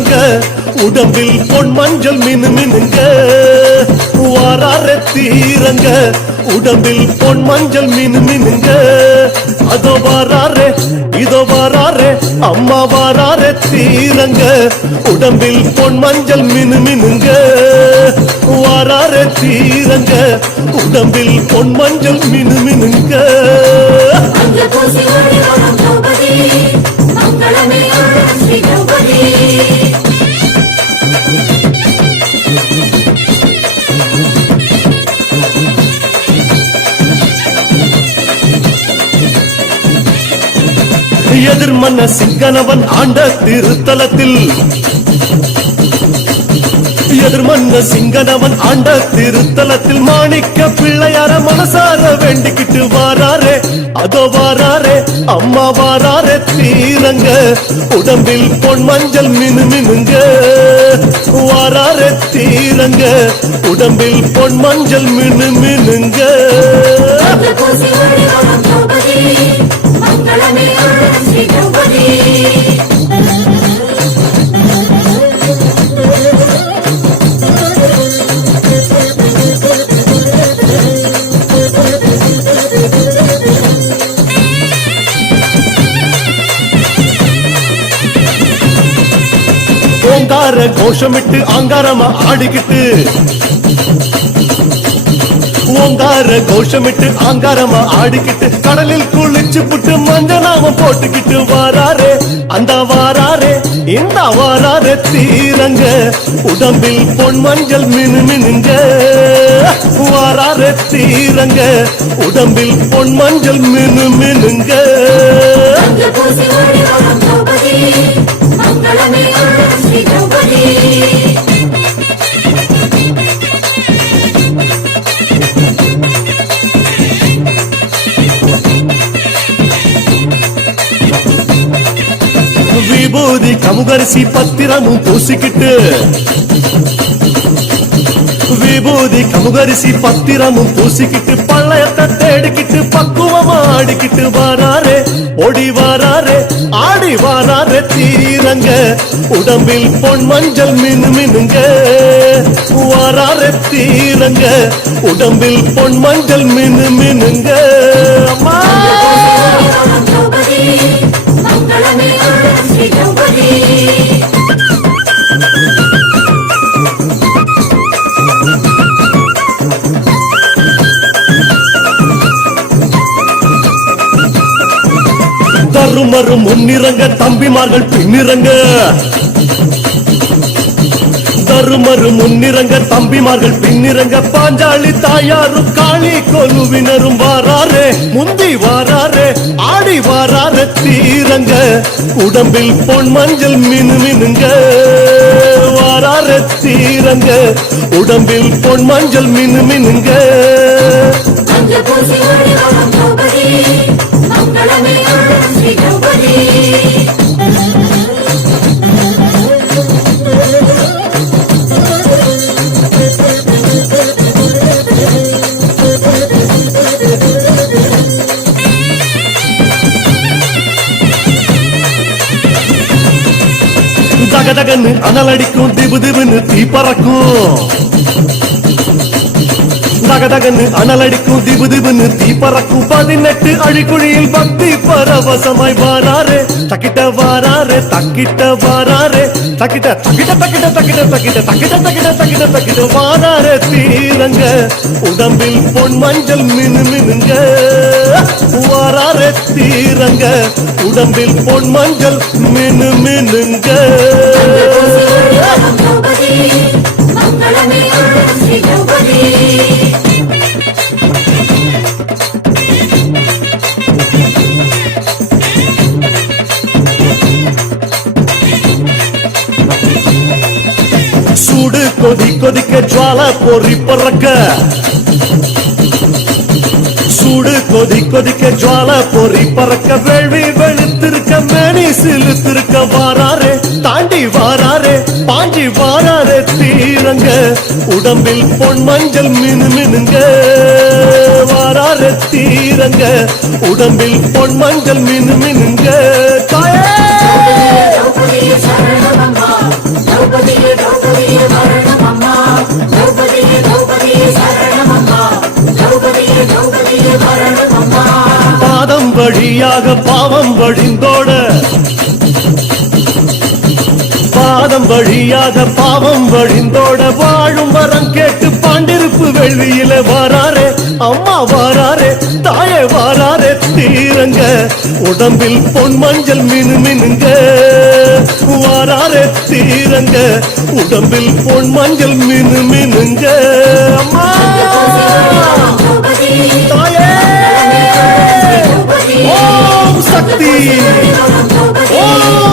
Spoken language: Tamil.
தீரங்க உடம்பில் பொன் மஞ்சள் மினு மினுங்க வாராரே தீரங்க உடம்பில் பொன் மஞ்சள் மினு மினுங்க அதோ வாராரே இதோ வாராரே அம்மா வாராரே தீரங்க உடம்பில் பொன் மஞ்சள் மினு மினுங்க வாராரே தீரங்க உடம்பில் பொன் மஞ்சள் மினு மினுங்க எதிர்மன்ன சிங்கனவன் ஆண்ட திருத்தலத்தில் எதிர்மன்ன சிங்கனவன் ஆண்ட திருத்தலத்தில் மாணிக்க பிள்ளையார மனசார வேண்டிக்கிட்டு வாராரே அதோ வாராரே அம்மா வாராரே தீரங்க உடம்பில் பொன் மஞ்சள் மினு மினுங்க வாராரே தீரங்க உடம்பில் பொன் மஞ்சள் மினு மினுங்க ஓங்கார கோஷமிட்டு ஆங்காரமா ஆடிக்கிட்டு ஓங்கார கோஷமிட்டு ஆங்காரமா ஆடிக்கிட்டு கடலில் குளிச்சு புட்டு மஞ்சனாம போட்டுக்கிட்டு வாராரே அந்த வாராரே இந்த வாராரே தீரங்க உடம்பில் பொன் மஞ்சள் மினு மினுங்க வாராரே தீரங்க உடம்பில் பொன் மஞ்சள் மினு மினுங்க விபூதி கமுகரிசி பத்திரமும் பூசிக்கிட்டு விபூதி கமுகரிசி பத்திரமும் பூசிக்கிட்டு பள்ளயத்தை தேடிக்கிட்டு பக்குவமா ஆடிக்கிட்டு வாராரே ஓடி வாராரே ஆடி வாராரே தீரங்க உடம்பில் பொன் மஞ்சள் மினு மினுங்க வாராரே தீரங்க உடம்பில் பொன் மஞ்சள் மினு மினுங்க அம்மா தருமரும் முன்னிறங்க தம்பிமார்கள் பின்னிறங்க தருமரும் முன்னிறங்க தம்பிமார்கள் பின்னிறங்க பாஞ்சாலி தாயாரும் காளி கொலுவினரும் வாராரே முந்தி வாராரே ஆடி வாராரே தீரங்க உடம்பில் பொன் மஞ்சள் மினு மினுங்க வாராரே தீரங்க உடம்பில் பொன் மஞ்சள் மினு மினுங்க தகதகன்னு அனலடிக்கும் திபு திபுன்னு தீ பறக்கும் தகதகன்னு அனலடிக்கும் திபு திபுன்னு தீ பறக்கும் 18 அழிக்குழியில் பக்தி பரவசமாய் வாராரே தக்கிட்ட வாராரே தக்கிட்ட வாராரே தக்கிட்ட தக்கிட்ட தக்கிட்ட தக்கிட்ட தக்கிட்ட தக்கிட்ட தக்கிட்ட தக்கிட்ட தக்கிட்ட வாராரே தீரங்க உடம்பில் பொன் மஞ்சள் மினு மினுங்க வாராரே தீரங்க உடம்பில் பொன் மஞ்சள் மினு மினுங்க சூடு கொதி கொதிக்க ஜுவால பொறி பறக்க சூடு கொதி கொதிக்க ஜுவால பொறி பறக்க வேள்வி வெளுத்திருக்க மேனி சிலுத்திருக்க வாராரே தாண்டி வாராரே பாஞ்சி வாராரே தீரங்க உடம்பில் பொன் மஞ்சள் மினு மினுங்க வாராரே தீரங்க உடம்பில் பொன் மஞ்சள் மினு மினுங்க தாயே சரணமம்மா திரௌபதியே திரௌபதியே சரணமம்மா திரௌபதியே திரௌபதியே சரணமம்மா திரௌபதியே திரௌபதியே சரணமம்மா பாதம் வழியாக பாவம் வழிந்தோட பாதம் வழியாக பாவம் வழிந்தோட வாழும் வரம் கேட்டு பாண்டிருப்பு வெள்ளியில வாராரே அம்மா வாராரே தாயே வாராரே தீரங்க உடம்பில் பொன் மஞ்சள் மினு மினுங்க வாராரே தீரங்க உடம்பில் பொன் மஞ்சள் மினு மினுங்க அம்மா தாயே ஓம் சக்தி ஓம்